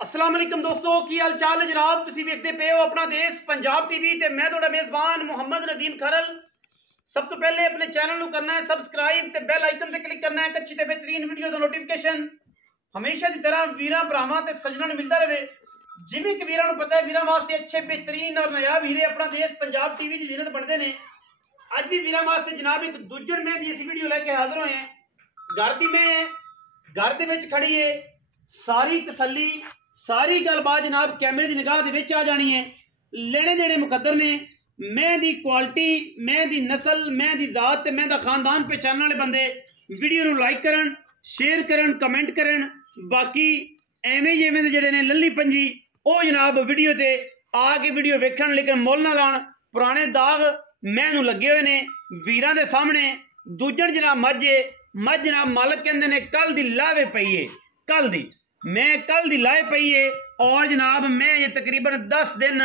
अस्सलाम वालेकुम दोस्तों, की हाल चाल है जनाब। तुसीं वेखदे पे हो अपना देश पंजाब टीवी ते मैं तुहाडा मेज़बान मुहम्मद नदीम खरल। सब तो पहले अपने चैनल को करना है सबसक्राइब ते बेल आइकन ते क्लिक करना है एक अच्छी ते बेहतरीन वीडियो का नोटिफिकेशन हमेशा की तरह वीरां भरावां ते सज्जनां नूं मिलता रहे। जिवें कि वीरां नूं पता है वीरां वास्ते अच्छे बेहतरीन और नायाब हीरे अपना देश पंजाब टीवी की जीनत बनते हैं। अज भी वीरां वास्ते जनाब एक दुज्जण मैं दी इस वीडियो लैके हाजिर होए हैं। घर दी मैं है, घर दे विच खड़ी है, सारी तसल्ली सारी गलबात जनाब कैमरे की निगाह दे विच आ जानी है। लेने देने मुकद्दर ने। मैं दी क्वालिटी, मैं दी नस्ल, मैं दी जात ते मैं दा खानदान पहचानने वाले बंदे वीडियो नूं लाइक करन, शेयर करन, कमेंट करन। बाकी एवें जिवें दे जिहड़े ने लल्ली पंजी ओ जनाब वीडियो ते आके वीडियो वेखण लेकिन मुल ना लाण। पुराने दाग मैं नूं लगे हुए ने वीरां दे सामने। दूजण जनाब मझ जनाब मालक कहंदे ने कल दी लावे पई है, कल दी मैं कल दी लाए पई है और जनाब मैं ये तकरीबन 10 दिन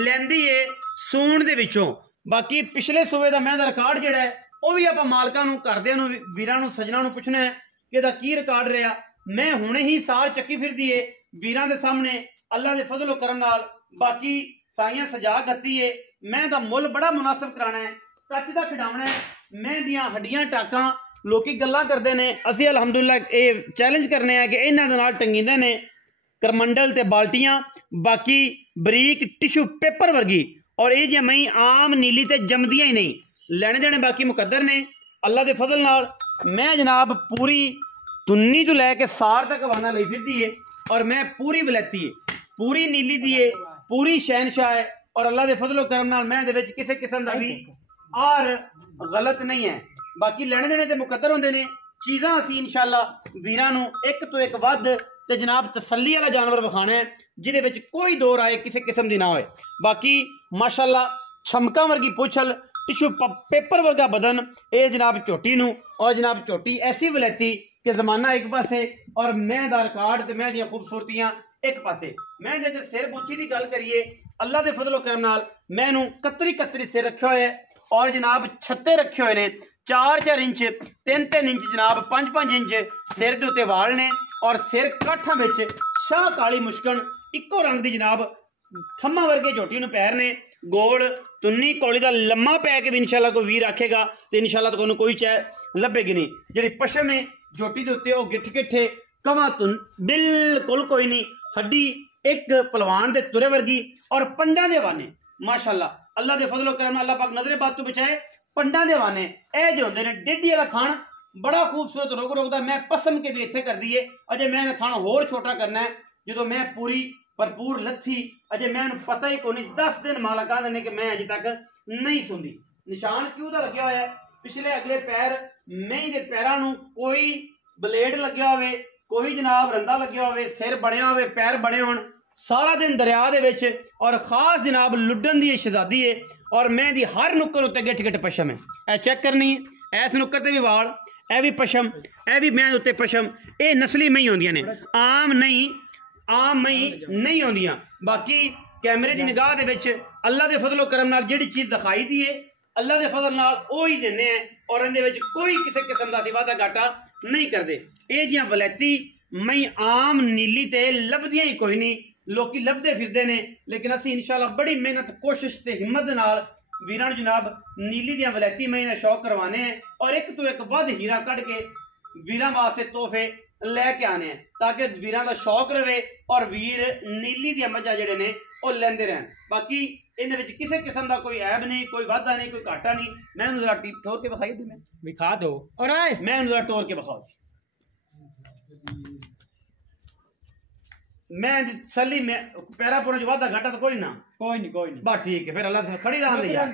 लैंदी है सूण दे विचों। बाकी पिछले सूबे का मैं रिकॉर्ड जिहड़ा है वह भी आपां मालकां नूं घरदिआं नूं वीरां नूं सज्जनां नूं पुछना है कि इहदा की रिकॉर्ड रहा। मैं हुणे ही सार चक्की फिरदी है वीरां दे सामने अल्लाह दे फजल करम नाल। बाकी साइयां सजा गत्ती है मैं दा मुल बड़ा मुनासिब कराना है, कच दा खिडावना है। मैं दियां हड्डियां टाकां लोग गल्लां करते हैं, असीं अलहमदुलिल्लाह ये चैलेंज करने हैं कि इन्हां दे नाल टंगींदे ने करमंडल ते बाल्टियां, बाकी बरीक टिशू पेपर वर्गी और ये जिहां मई आम नीली ते जमदियां ही नहीं। लैने देने बाकी मुकद्दर ने अल्लाह दे फजल नाल। मैं जनाब पूरी तुन्नी तो लैके सार तक वाना लई फिरदी है और मैं पूरी वलैती है, पूरी नीली दी है, पूरी शहनशाह है और अल्लाह दे फजल करम नाल मैं दे विच किसी किस्म दा भी आर गलत नहीं है। बाकी लैने देने ते मुकद्दर होंदे ने। चीज़ां असीं इंशाअल्लाह वीरां नूं एक तो एक वध ते जनाब तसल्ली वाला जानवर विखाना है जिहदे विच कोई दो राय किसी किस्म दी ना होए। बाकी माशाअल्लाह छमका वर्गी पुछल, टिशू पेपर वर्गा बदन, ये जनाब झोटी नूं और जनाब झोटी ऐसी वलैती कि जमाना एक पासे और मैं दा रिकॉर्ड ते मैं दियां खूबसूरतियां एक पासे। मैं जे सिर बुच्ची की गल करिए अल्लाह दे फजल करम नाल मैनूं कतरी सिर रखे हुए और जनाब छत्ते रखे हुए ने 4-4 इंच 3-3 इंच जनाब 5-5 इंच सिर के उत्ते वाल ने और सिर काठा में शाह काली मुश्कन इको रंग की जनाब थम्मा वर्गे झोटी नूं पैर ने गोल तुन्नी कौली का लम्मा पै के भी इंशाल्लाह कोई वीर आखेगा तो इंशाल्लाह तो कोई चाह लभेगी नहीं। जी पशम है झोटी के उत्ते गिठ गिठे कवा तुन बिल्कुल कोई नहीं, हड्डी एक पलवान दे तुरे वर्गी और पंडा दे वाने माशाअल्लाह अल्लाह दे फजल करम अल्लाह पाक नजरे बात तो बचाए। पंडा दे वाने ए जो होंदे ने डेडी वाला खान बड़ा खूबसूरत रोकदा मैं पसम के भी इत्थे कर दी है। अजे मैं खान होर छोटा करना है जो मैं पूरी भरपूर लत्थी अजे मैं पता ही कोई 10 दिन मालक आ देने कि मैं अजे तक नहीं सुनदी। निशान क्यों दा लग्या होया है पिछले अगले पैर मैं दे पैरां नूं कोई ब्लेड लग्या होवे, कोई जनाब रंदा लग्या होवे, सिर बनिया होवे, पैर बने होण, सारा दिन दरिया दे विच और खास जनाब लुड्डन दी शहजादी है और मैं दी हर नुक्कर उत्ते गिठ गिठ पशम है। ए चेक करनी है इस नुक्कर ते भी वाल, ए भी पशम, ए भी मैं उत्ते पशम। ये नस्ली मई होंदियां ने, आम मई नहीं होंदियां। बाकी कैमरे की निगाह दे विच अल्लाह दे फजलो करम नाल जिहड़ी चीज़ दिखाई दी है अल्लाह दे फजल नाल ओही देने हैं और इहदे विच कोई किसी किस्म दा वादा घाटा नहीं करदे। ये जिहां वलैती मई आम नीली ते लभदियां ही कोई नहीं, लोग लभदे फिरदे ने लेकिन असीं इंशाअल्लाह बड़ी मेहनत कोशिश ते हिम्मत नाल वीरां नूं जनाब नीली दियां वलैती मई दा शौक करवाने हैं और एक तो एक वध हीरा कढ़ के वीरां वास्ते तोहफे लैके आने हैं ताकि वीरां दा शौक रहे और वीर नीली दियां मझां जिहड़े ने ओह लैंदे रहन। बाकी इहदे विच किसी किस्म दा कोई ऐब नहीं, कोई वाधा नहीं, कोई घाटा नहीं। मैं उन्हें जरा टीप ठोर के विखाई दी, मैं विखा दो और आए मैं उन्हें जरा टोर के विखाओ। मैं सली में पैरा पुरा जो वादा घाटा तो कोई नहीं बस ठीक है फिर अल्लाह से खड़ी रहन दे यार,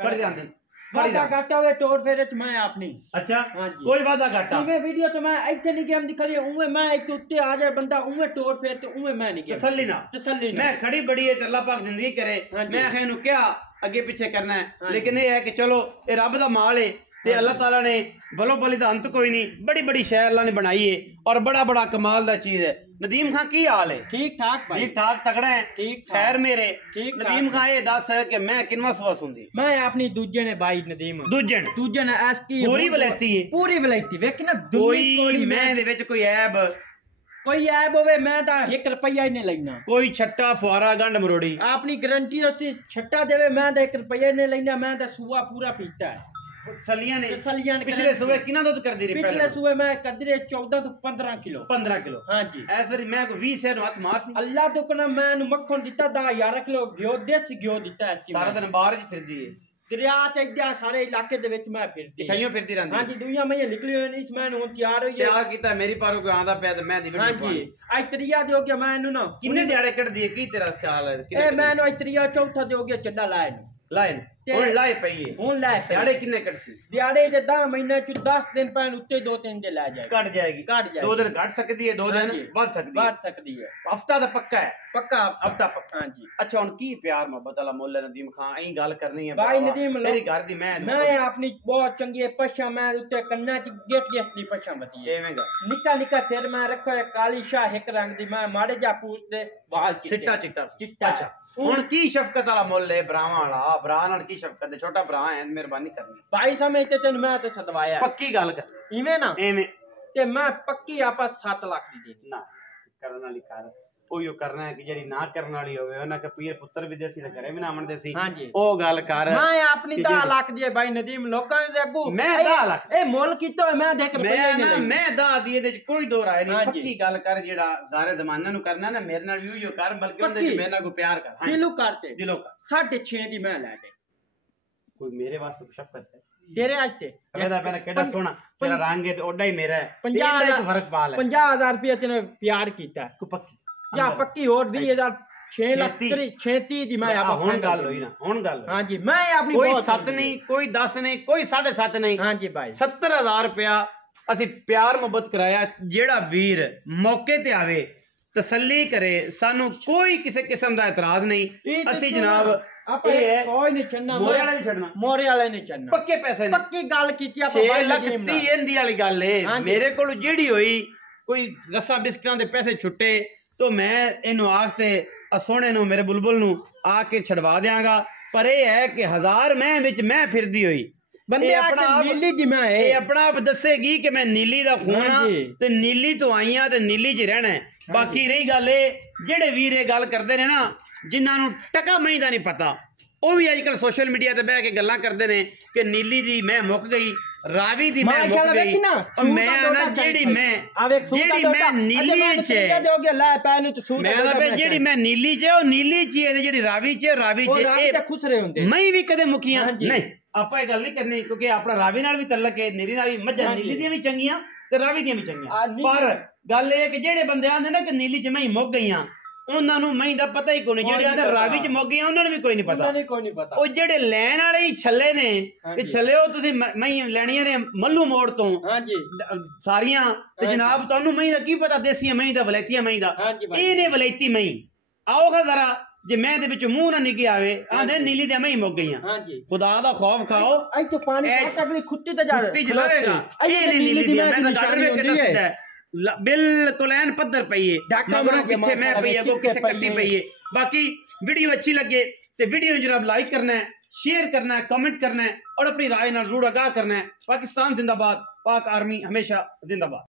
खड़ी रहन दे वादा घाटा होवे टोर फेरे च मैं अपनी अच्छा हां जी कोई वादा घाटा मैं वीडियो तो मैं इथे नहीं गेम दिखा दी उवे मैं एक उत्ते आ जाए बंदा उवे टोर फेर तो उवे मैं नहीं गेम तसल्ली ना मैं खड़ी बड़ी है ते अल्लाह पाक जिंदगी करे मैं आखे नु क्या अगे पीछे करना है लेकिन ये है कि चलो ये रब दा माल है ते अल्लाह ताला ने बलो बली दा अंत कोई नहीं, बड़ी बड़ी शय अल्लाह ने बनाई है और बड़ा बड़ा कमाल दा चीज है। नदीम खां की हाल है? ठीक ठाक भाई, ठीक ठाक तगड़ा है, ठीक खैर मेरे ठीक नदीम खां ये दस है कि मैं किनवा सुवा सुंदी मैं अपनी दूजे ने भाई नदीम दूजे ने एसकी पूरी वलैती है, पूरी वलैती वेख ना कोई मैं दे विच कोई ऐब कोई ऐब होवे मैं तो 1 रुपया ही नहीं लेना। कोई छट्टा फुआरा गंढ मरोड़ी अपनी गारंटी उससे छट्टा देवे मैं तो 1 रुपया ही नहीं लेना। मैं तो सुआ पूरा पीता है। सलियां ने पिछले पिछले सुबह कितना दूध कर दी रही? पिछले सुबह मैं कर दी 14 तो 15 किलो। 15 किलो। हाँ जी। ऐसे मैं को 20 से हाथ मार सी। अल्लाह तो कना मैं मक्खन दिता 10,000 किलो घियो देसी घियो दिता है। सारा दिन बाहर ही फिरदी है। दरिया ते इद्या सारे इलाके दे विच मैं फिरदी इथाइयों फिरदी रहंदी। हाँ जी दुनिया में ये निकली हुई इस मैं हूं तैयार होई है। तैयार कीता मेरी पारो को आंदा पे ते मैं दी हाँ जी आज तरिया दे हो गया मैं इनु ना किन्ने दिहाड़े कट दिए की तेरा ख्याल है? ए मैं नो आज तरिया चौथा दे हो गया चड्डा लाए नु लाइन हुन लाए पई है। हुन लाए दिहाड़े किन्ने कटसी? दिहाड़े जे 10 महीने च 10 दिन पैन उत्ते 2-3 दिन ला जाए कट जाएगी। 2 दिन घट सकती है 2 दिन बढ़ सकती है। हफ्ता तो पक्का है। पक्का हफ्ता पक्का। हाँ जी। अच्छा हुन की प्यार मोहब्बत वाला मोहल्ले नदीम खां ऐ गल करनी है भाई नदीम मेरी घर दी मैं अपनी बहुत चंगी पछा मैं उत्ते कन्ना च गेट दी पछा बती है। एवें गा निक्का निक्का सिर मैं रखो काली शाह एक रंग दी मैं माड़े जा पूछ दे वाल चिट्टा चिट्टा। अच्छा हुन की शफकत वाला मुल है भरावां वाला भरा नाल की शफकत है? छोटा भरा है मेहरबानी करनी भाई समय ते तेन मैं तो सदवाया पक्की गल कर इवें ना एवें ते मैं पक्की आपा 7 लाख दी देनी ना करन वाली कर ओयो करना है कि जेडी ना करन वाली होवे ओना के पीर पुत्र भी देसी ते घरे भी ना आमण देसी। हां जी ओ गल कर मैं अपनी 10 लाख दी भाई नदीम लोकां दे अगू मैं 10 लाख ए मोल कीतो मैं देख रुपया नहीं मैं 10 दी दे कोई दो राय नहीं। हाँ पक्की गल कर जेड़ा सारे जमाने नु करना ना मेरे नाल भी ओयो कर बल्कि ओंदे मेरे नाल को प्यार कर। दिलों करते दिलों कर 6.5 दी मैं ले दे कोई मेरे वास्ते शफकत है तेरे आज ते कहदा पहले केड़ा सोना तेरा रंग है ते ओडा ही मेरा है 50,000 फर्क पा ले 50,000 रुपया तेने प्यार कीता को पक्की या पक्की और 20,000 6 लाख 36 दी मैं आपा हुन गल होई ना हुन गल हां जी मैं अपनी कोई 7 नहीं कोई 10 नहीं कोई 7.5 नहीं। हां जी भाई 70,000 रुपया ਅਸੀਂ ਪਿਆਰ ਮੁਹੱਬਤ ਕਰਾਇਆ। ਜਿਹੜਾ ਵੀਰ ਮੌਕੇ ਤੇ ਆਵੇ ਤਸੱਲੀ ਕਰੇ ਸਾਨੂੰ ਕੋਈ ਕਿਸੇ ਕਿਸਮ ਦਾ ਇਤਰਾਜ਼ ਨਹੀਂ। ਅਸੀਂ ਜਨਾਬ ਇਹ ਹੈ ਕੋਈ ਨਹੀਂ ਛੱਡਣਾ ਮੋਰੇ ਵਾਲੇ ਨਹੀਂ ਛੱਡਣਾ ਮੋਰੇ ਵਾਲੇ ਨਹੀਂ ਛੱਡਣਾ ਪੱਕੇ ਪੈਸੇ ਨੇ ਪੱਕੀ ਗੱਲ ਕੀਤੀ ਆਪਾਂ 6 ਲੱਖ 30 ਇਹਦੀ ਵਾਲੀ ਗੱਲ ਏ। ਮੇਰੇ ਕੋਲ ਜਿਹੜੀ ਹੋਈ ਕੋਈ ਰਸਾ ਬਿਸਕਟਾਂ ਦੇ ਪੈਸੇ ਛੁੱਟੇ तो मैं इनू आखते सोने नु मेरे बुलबुल नु आके छड़वा देंगा। पर यह है कि 1000 मैं विच मैं फिरदी हुई बंदे अपना नीली दी मैं ये अपना आप दसेगी कि मैं नीली दा खून हां ते नीली तो आई हां ते नीली च रहना है। बाकी रही गल जेड़े वीर ये गल करदे ने ना जिन्हां नु टका मही दा नहीं पता ਉਹ ਵੀ ਅੱਜਕੱਲ ਸੋਸ਼ਲ ਮੀਡੀਆ ਤੇ ਬਹਿ ਕੇ ਗੱਲਾਂ ਕਰਦੇ ਨੇ ਕਿ ਨੀਲੀ ਦੀ ਮੈਂ ਮੁੱਕ ਗਈ ਰਾਵੀ ਦੀ ਮੈਂ ਮੁੱਕ ਗਈ ਔਰ ਮੈਂ ਨਾ ਜਿਹੜੀ ਮੈਂ ਨੀਲੀ ਚ ਮੈਂ ਨਾ ਜਿਹੜੀ ਮੈਂ ਨੀਲੀ ਚ ਉਹ ਨੀਲੀ ਚ ਹੈ ਜਿਹੜੀ ਰਾਵੀ ਚ ਰਾਵੀ ਚ ਇਹ ਖੁਸਰੇ ਹੁੰਦੇ ਮੈਂ ਵੀ ਕਦੇ ਮੁਕੀਆਂ ਨਹੀਂ ਆਪਾਂ ਇਹ ਗੱਲ ਨਹੀਂ ਕਰਨੀ ਕਿਉਂਕਿ ਆਪਣਾ ਰਾਵੀ ਨਾਲ ਵੀ ਤਲਕ ਹੈ ਨੀਲੀ ਨਾਲ ਵੀ ਮੱਝਾਂ ਨੀਲੀ ਦੀਆਂ ਵੀ ਚੰਗੀਆਂ ਤੇ ਰਾਵੀ ਦੀਆਂ ਵੀ ਚੰਗੀਆਂ। ਪਰ ਗੱਲ ਇਹ ਕਿ ਜਿਹੜੇ ਬੰਦੇ ਆਂਦੇ ਨੇ ਕਿ ਨੀਲੀ ਚ ਮੈਂ ਮੁੱਕ ਗਈਆਂ ਉਹਨਾਂ ਨੂੰ ਮਹੀਂ ਦਾ ਪਤਾ ਹੀ ਕੋਈ ਨਹੀਂ। ਜਿਹੜੇ ਆਂਦੇ ਰਾਵੀ ਚ ਮੁੱਕ ਗਈਆਂ ਉਹਨਾਂ ਨੂੰ ਵੀ ਕੋਈ ਨਹੀਂ ਪਤਾ। ਉਹ ਜਿਹੜੇ ਲੈਣ ਵਾਲੇ ਹੀ ਛੱਲੇ ਨੇ ਤੇ ਛੱਲੇ ਉਹ ਤੁਸੀਂ ਮਹੀਂ ਲੈਣੀਆਂ ਨੇ ਮੱਲੂ ਮੋੜ ਤੋਂ ਸਾਰੀਆਂ ਤੇ ਜਨਾਬ ਤੁਹਾਨੂੰ ਮਹੀਂ ਦਾ ਕੀ ਪਤਾ ਦੇਸੀਆਂ ਮਹੀਂ ਦਾ ਵਲੈਤੀਆਂ ਮਹੀਂ ਦਾ ਇਹ ਨੇ ਵਲੈਤੀ ਮਹੀਂ ਆਓਗਾ ਜ਼ਰਾ ਜੇ ਮੈਂ ਦੇ ਵਿੱਚ ਮੂੰਹ ਨਾ ਨਿੱਗੇ ਆਵੇ ਆਂਦੇ ਨੀਲੀ ਦੇ ਮਹੀਂ ਮੁੱਕ ਗਈਆਂ। ਖੁਦਾ ਦਾ ਖੌਫ ਖਾਓ ਇੱਥੇ ਪਾਣੀ ਅਗਲੀ ਖੁੱਤੀ ਤੇ ਜਾ ਜਲਾਵੇਗਾ ਇਹ ਨੀਲੀ ਦੀ ਮੈਂ ਤਾਂ ਗਾਰਡਨ ਵਿੱਚ ਕਿਹੜਾ बिल्कुल एन पद्धर पई है मगरों किथे मैं पई है वो किथे कट्टी पई है। बाकी वीडियो अच्छी लगे तो वीडियो जनाब लाइक करना है शेयर करना है कमेंट करना है और अपनी राय ना जरूर आगाह करना है। पाकिस्तान जिंदाबाद पाक आर्मी हमेशा जिंदाबाद।